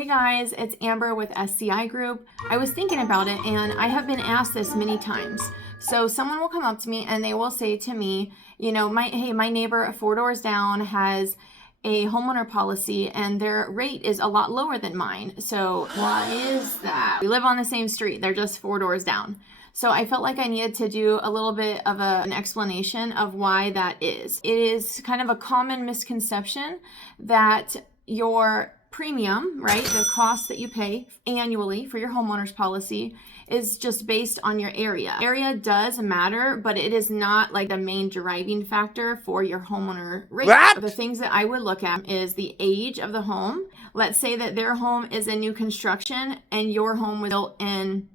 Hey guys, it's Amber with SCI Group. I was thinking about it and I have been asked this many times. So someone will come up to me and they will say to me, my neighbor 4 doors down has a homeowner policy and their rate is a lot lower than mine. So why is that? We live on the same street. They're just 4 doors down. So I felt like I needed to do a little bit of an explanation of why that is. It is kind of a common misconception that your premium, right, the cost that you pay annually for your homeowner's policy is just based on your area. Area does matter, but it is not like the main driving factor for your homeowner rate. What? The things that I would look at is the age of the home. Let's say that their home is a new construction and your home was built in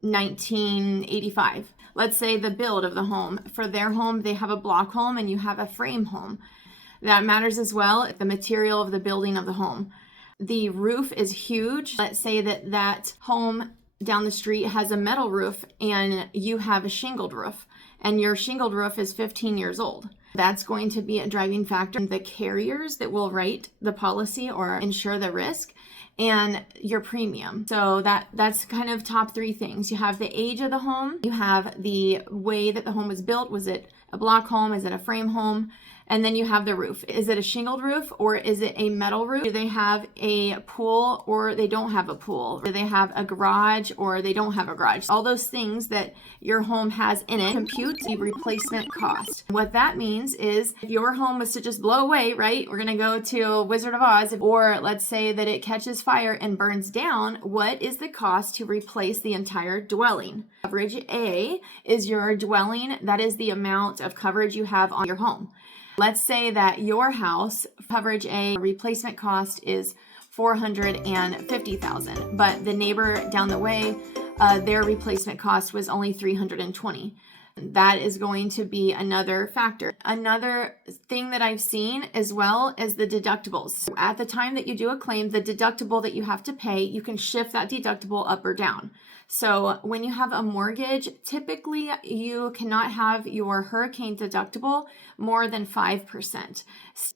1985. Let's say the build of the home. For their home, they have a block home and you have a frame home. That matters as well, the material of the building of the home. The roof is huge. Let's say that home down the street has a metal roof and you have a shingled roof and your shingled roof is 15 years old. That's going to be a driving factor in the carriers that will write the policy or insure the risk and your premium. So that's kind of top three things. You have the age of the home. You have the way that the home was built. Was it a block home? Is it a frame home? And then you have the roof. Is it a shingled roof or is it a metal roof? Do they have a pool or they don't have a pool? Do they have a garage or they don't have a garage? All those things that your home has in it compute the replacement cost. What that means is if your home was to just blow away, right? We're gonna go to Wizard of Oz, or let's say that it catches fire and burns down, what is the cost to replace the entire dwelling? Coverage A is your dwelling. That is the amount of coverage you have on your home. Let's say that your house coverage A replacement cost is $450,000, but the neighbor down the way, their replacement cost was only $320,000. That is going to be another factor. Another thing that I've seen as well is the deductibles. At the time that you do a claim, the deductible that you have to pay, you can shift that deductible up or down. So when you have a mortgage, typically you cannot have your hurricane deductible more than 5%.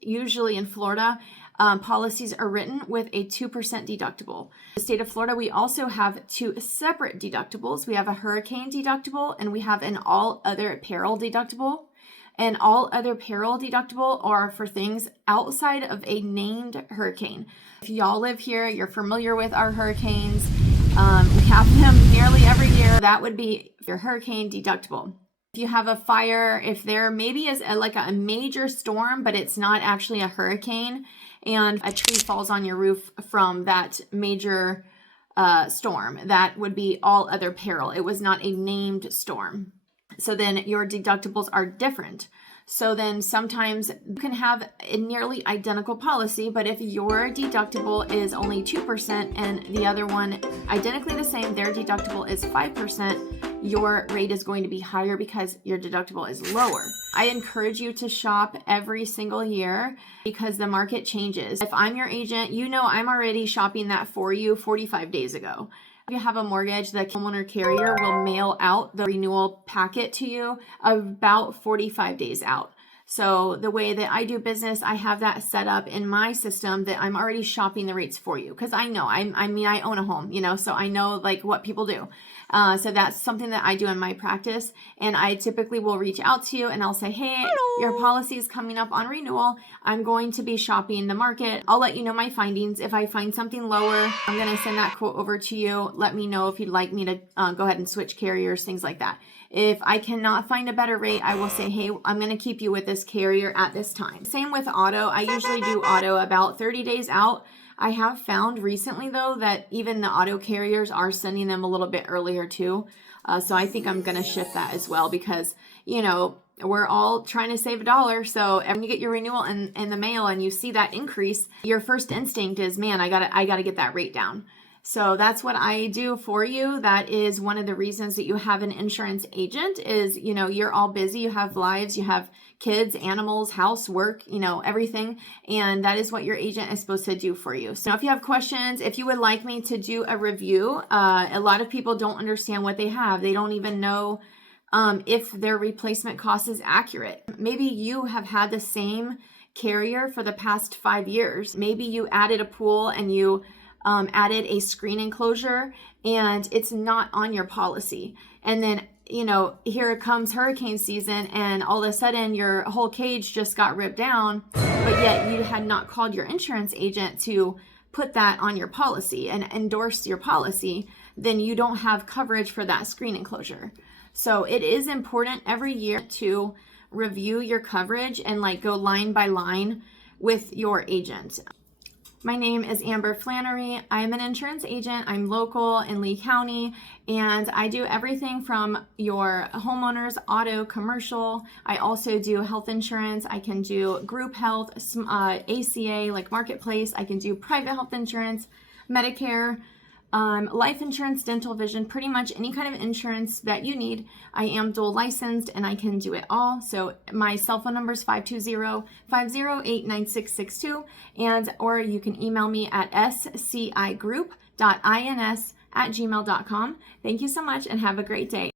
Usually in Florida, policies are written with a 2% deductible. In the state of Florida, we also have two separate deductibles. We have a hurricane deductible and we have an all other peril deductible. And all other peril deductible are for things outside of a named hurricane. If y'all live here, you're familiar with our hurricanes. We have them nearly every year. That would be your hurricane deductible. If you have a fire, if there maybe is a major storm, but it's not actually a hurricane, and a tree falls on your roof from that major storm, that would be all other peril. It was not a named storm. So then your deductibles are different. So then sometimes you can have a nearly identical policy, but if your deductible is only 2% and the other one identically the same, their deductible is 5%, your rate is going to be higher because your deductible is lower. I encourage you to shop every single year because the market changes. If I'm your agent, you know I'm already shopping that for you 45 days ago. If you have a mortgage, the homeowner carrier will mail out the renewal packet to you about 45 days out. So the way that I do business, I have that set up in my system that I'm already shopping the rates for you because I know, I own a home, so I know like what people do. So that's something that I do in my practice. And I typically will reach out to you and I'll say, hey, your policy is coming up on renewal. I'm going to be shopping the market. I'll let you know my findings. If I find something lower, I'm going to send that quote over to you. Let me know if you'd like me to go ahead and switch carriers, things like that. If I cannot find a better rate, I will say, hey, I'm going to keep you with this carrier at this time. Same with auto. I usually do auto about 30 days out. I have found recently, though, that even the auto carriers are sending them a little bit earlier, too. So I think I'm going to shift that as well because, we're all trying to save a dollar. So when you get your renewal in the mail and you see that increase, your first instinct is, man, I gotta get that rate down. So that's what I do for you. That is one of the reasons that you have an insurance agent is, you're all busy. You have lives, you have kids, animals, house, work, everything. And that is what your agent is supposed to do for you. So if you have questions, if you would like me to do a review, a lot of people don't understand what they have. They don't even know if their replacement cost is accurate. Maybe you have had the same carrier for the past 5 years. Maybe you added a pool and you added a screen enclosure and it's not on your policy. And then, here comes hurricane season and all of a sudden your whole cage just got ripped down, but yet you had not called your insurance agent to put that on your policy and endorse your policy, then you don't have coverage for that screen enclosure. So it is important every year to review your coverage and go line by line with your agent. My name is Amber Flannery. I'm an insurance agent. I'm local in Lee County, and I do everything from your homeowners, auto, commercial. I also do health insurance. I can do group health, ACA, like Marketplace. I can do private health insurance, Medicare, life insurance, dental, vision, pretty much any kind of insurance that you need. I am dual licensed and I can do it all. So my cell phone number is 520-508-9662, or you can email me at scigroup.ins@gmail.com. Thank you so much and have a great day.